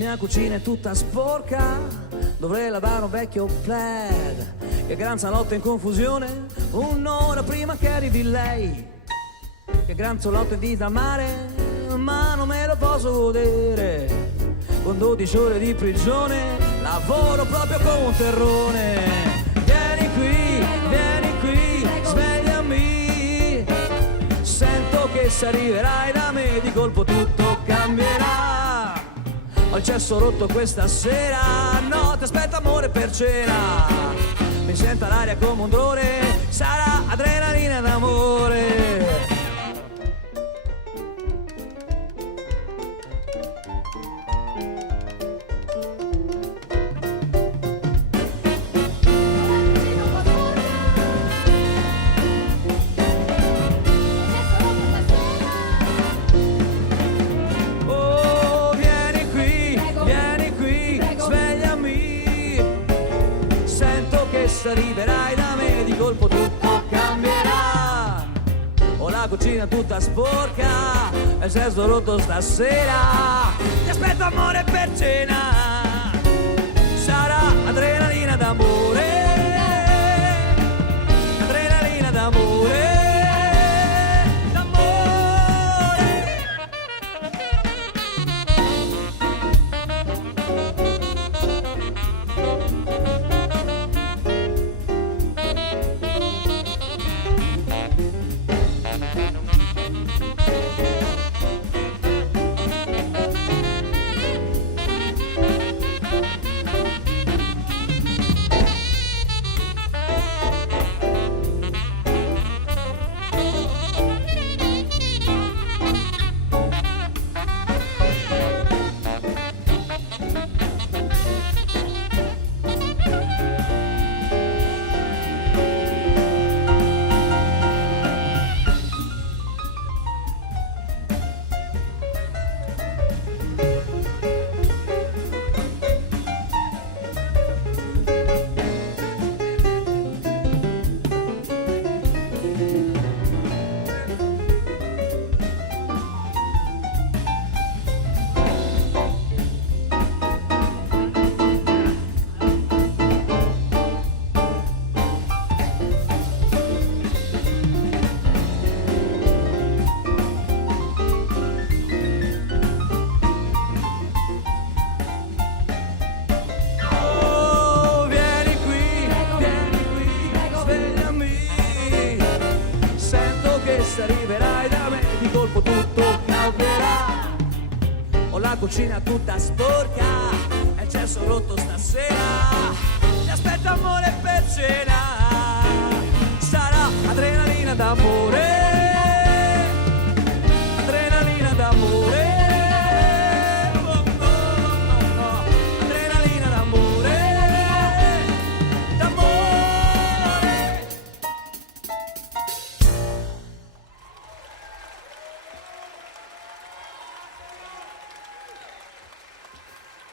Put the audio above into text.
mia cucina è tutta sporca, dovrei lavare un vecchio plaid che gran salotto in confusione un'ora prima che arrivi lei. Che gran salotto è di da mare, ma non me lo posso godere. Con 12 ore di prigione lavoro proprio come un terrone. Vieni qui, svegliami. Sento che se arriverai da me di colpo tutto cambierà. Ho il cesso rotto questa sera, no, ti aspetto amore per cena. Mi sento l'aria come un drone, sarà adrenalina d'amore. Arriverai da me di colpo tutto cambierà. Ho la cucina tutta sporca e il sesso rotto stasera. Ti aspetto amore per cena. Sarà adrenalina d'amore. Adrenalina d'amore. Arriverai da me di colpo tutto cambierà. Ho la cucina tutta sporca e il cesso rotto stasera. Ti aspetto amore per cena. Sarà adrenalina d'amore.